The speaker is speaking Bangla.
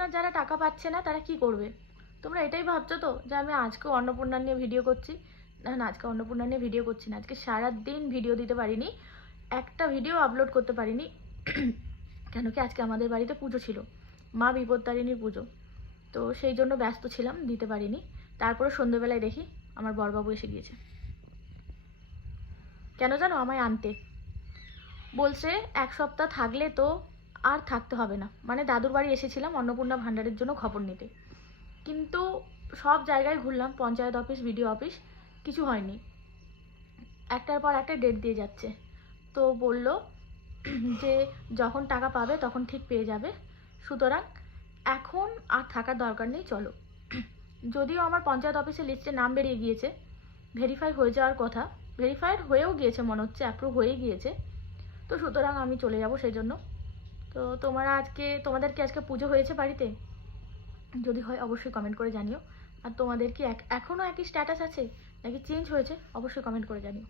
অন্নপূর্ণার যারা টাকা পাচ্ছে না তারা কি করবে? তোমরা এটাই ভাবছো তো যে আমি আজকেও অন্নপূর্ণা নিয়ে ভিডিও করছি? না না, আজকে অন্নপূর্ণা নিয়ে ভিডিও করছি না। আজকে সারাদিন ভিডিও দিতে পারিনি, একটা ভিডিও আপলোড করতে পারিনি। কেন কি আজকে আমাদের বাড়িতে পুজো ছিল, মা বিপত্তারিণীর পুজো। তো সেই জন্য ব্যস্ত ছিলাম, দিতে পারিনি। তারপরে সন্ধ্যেবেলায় দেখি আমার বড়বাবু এসে গিয়েছে। কেন জানো? আমায় আনতে বলছে 1 সপ্তাহ থাকলে তো আর থাকতে হবে না। মানে দাদুর বাড়ি এসেছিলাম অন্নপূর্ণা ভাণ্ডারের জন্য খবর নিতে, কিন্তু সব জায়গায় ঘুরলাম, পঞ্চায়েত অফিস, বিডিও অফিস, কিছু হয়নি। একটার পর একটা ডেট দিয়ে যাচ্ছে। তো বলল যে যখন টাকা পাবে তখন ঠিক পেয়ে যাবে, সুতরাং এখন আর থাকার দরকার নেই, চলো। যদিও আমার পঞ্চায়েত অফিসের লিস্টে নাম বেরিয়ে গিয়েছে, ভেরিফাই হয়ে যাওয়ার কথা, ভেরিফাইড হয়েও গিয়েছে মনে হচ্ছে, অ্যাপ্রুভ হয়ে গিয়েছে। তো সুতরাং আমি চলে যাব সেই জন্য। তো তোমাদের কি আজকে পুজো হয়েছে বাড়িতে? যদি হয় অবশ্যই কমেন্ট করে জানিও। আর তোমাদের কি এখনও একই স্ট্যাটাস আছে নাকি চেঞ্জ হয়েছে? অবশ্যই কমেন্ট করে জানিও।